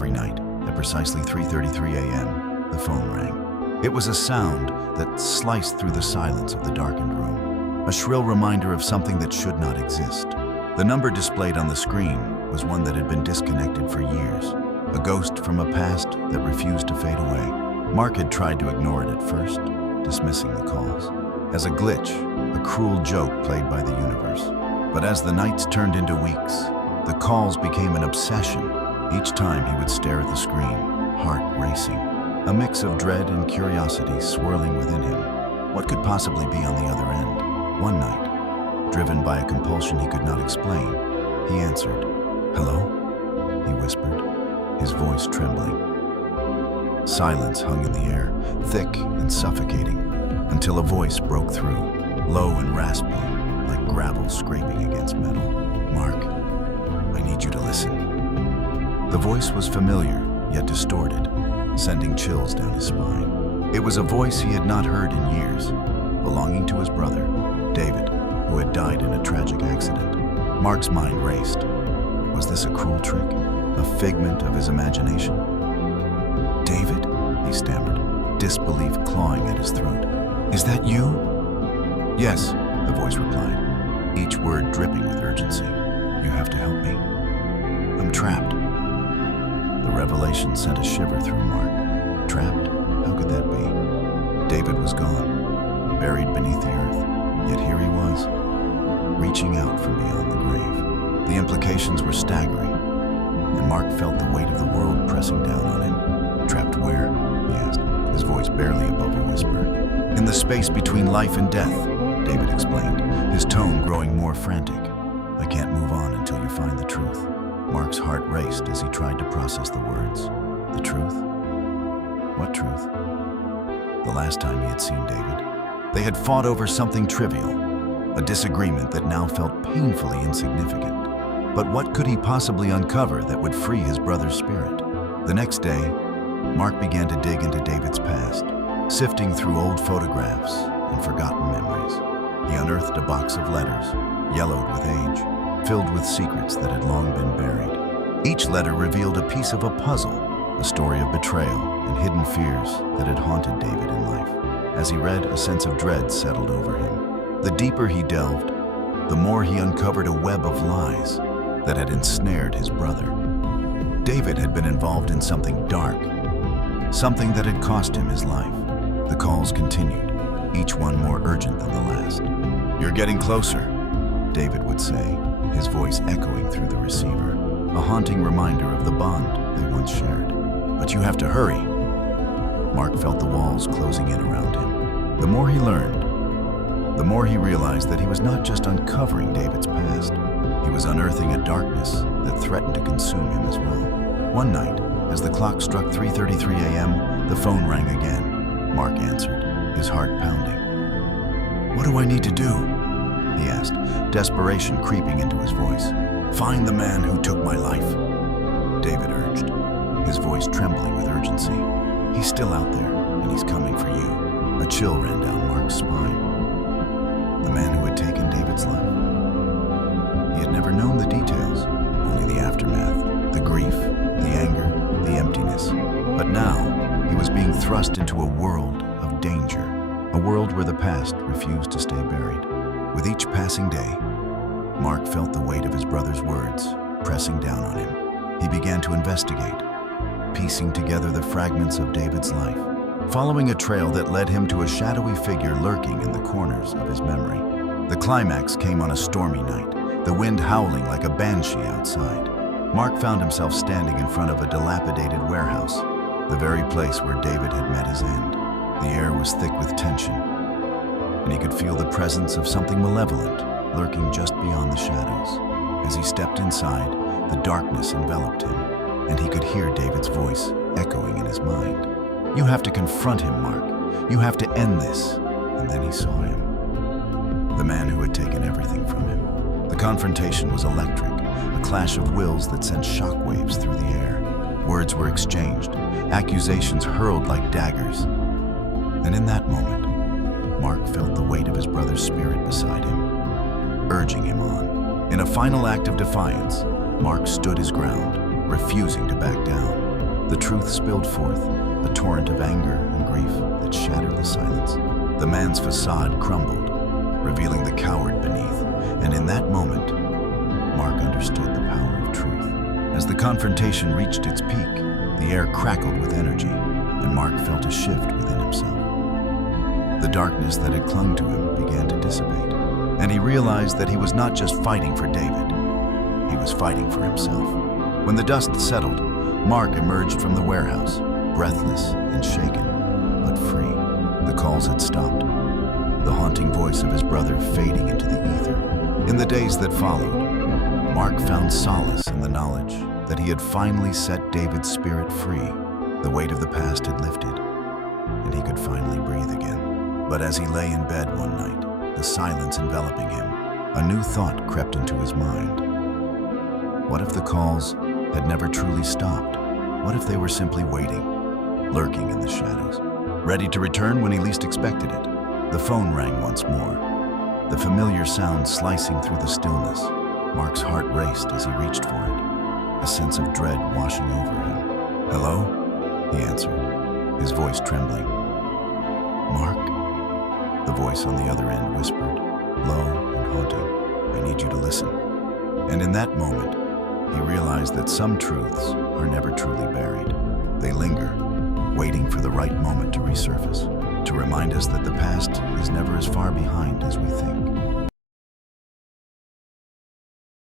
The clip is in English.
Every night, at precisely 3:33 a.m., the phone rang. It was a sound that sliced through the silence of the darkened room, a shrill reminder of something that should not exist. The number displayed on the screen was one that had been disconnected for years, a ghost from a past that refused to fade away. Mark had tried to ignore it at first, dismissing the calls as a glitch, a cruel joke played by the universe. But as the nights turned into weeks, the calls became an obsession. Each time he would stare at the screen, heart racing, a mix of dread and curiosity swirling within him. What could possibly be on the other end? One night, driven by a compulsion he could not explain, he answered. "Hello?" he whispered, his voice trembling. Silence hung in the air, thick and suffocating, until a voice broke through, low and raspy, like gravel scraping against metal. "Mark, I need you to listen." The voice was familiar, yet distorted, sending chills down his spine. It was a voice he had not heard in years, belonging to his brother, David, who had died in a tragic accident. Mark's mind raced. Was this a cruel trick? A figment of his imagination? "David?" he stammered, disbelief clawing at his throat. "Is that you?" "Yes," the voice replied, each word dripping with urgency. "You have to help me. I'm trapped." The revelation sent a shiver through Mark. Trapped? How could that be? David was gone, buried beneath the earth, yet here he was, reaching out from beyond the grave. The implications were staggering, and Mark felt the weight of the world pressing down on him. "Trapped where?" he asked, his voice barely above a whisper. "In the space between life and death," David explained, his tone growing more frantic. "I can't move on until you find the truth." Mark's heart raced as he tried to process the words. The truth? What truth? The last time he had seen David, they had fought over something trivial, a disagreement that now felt painfully insignificant. But what could he possibly uncover that would free his brother's spirit? The next day, Mark began to dig into David's past, sifting through old photographs and forgotten memories. He unearthed a box of letters, yellowed with age, filled with secrets that had long been buried. Each letter revealed a piece of a puzzle, a story of betrayal and hidden fears that had haunted David in life. As he read, a sense of dread settled over him. The deeper he delved, the more he uncovered a web of lies that had ensnared his brother. David had been involved in something dark, something that had cost him his life. The calls continued, each one more urgent than the last. "You're getting closer," David would say, his voice echoing through the receiver, a haunting reminder of the bond they once shared. "But you have to hurry." Mark felt the walls closing in around him. The more he learned, the more he realized that he was not just uncovering David's past, he was unearthing a darkness that threatened to consume him as well. One night, as the clock struck 3:33 a.m., the phone rang again. Mark answered, his heart pounding. "What do I need to do?" he asked, desperation creeping into his voice. "Find the man who took my life," David urged, his voice trembling with urgency. "He's still out there, and he's coming for you." A chill ran down Mark's spine. The man who had taken David's life. He had never known the details, only the aftermath, the grief, the anger, the emptiness. But now, he was being thrust into a world of danger, a world where the past refused to stay buried. With each passing day, Mark felt the weight of his brother's words pressing down on him. He began to investigate, piecing together the fragments of David's life, following a trail that led him to a shadowy figure lurking in the corners of his memory. The climax came on a stormy night, the wind howling like a banshee outside. Mark found himself standing in front of a dilapidated warehouse, the very place where David had met his end. The air was thick with tension, and he could feel the presence of something malevolent lurking just beyond the shadows. As he stepped inside, the darkness enveloped him, and he could hear David's voice echoing in his mind. "You have to confront him, Mark. You have to end this." And then he saw him, the man who had taken everything from him. The confrontation was electric, a clash of wills that sent shockwaves through the air. Words were exchanged, accusations hurled like daggers. And in that moment, Mark felt the weight of his brother's spirit beside him, urging him on. In a final act of defiance, Mark stood his ground, refusing to back down. The truth spilled forth, a torrent of anger and grief that shattered the silence. The man's facade crumbled, revealing the coward beneath, and in that moment, Mark understood the power of truth. As the confrontation reached its peak, the air crackled with energy, and Mark felt a shift within himself. The darkness that had clung to him began to dissipate, and he realized that he was not just fighting for David, he was fighting for himself. When the dust settled, Mark emerged from the warehouse, breathless and shaken, but free. The calls had stopped, the haunting voice of his brother fading into the ether. In the days that followed, Mark found solace in the knowledge that he had finally set David's spirit free. The weight of the past had lifted, and he could finally breathe again. But as he lay in bed one night, the silence enveloping him, a new thought crept into his mind. What if the calls had never truly stopped? What if they were simply waiting, lurking in the shadows, ready to return when he least expected it? The phone rang once more, the familiar sound slicing through the stillness. Mark's heart raced as he reached for it, a sense of dread washing over him. "Hello?" he answered, his voice trembling. "Mark?" The voice on the other end whispered, low and haunting, "I need you to listen." And in that moment, he realized that some truths are never truly buried. They linger, waiting for the right moment to resurface, to remind us that the past is never as far behind as we think.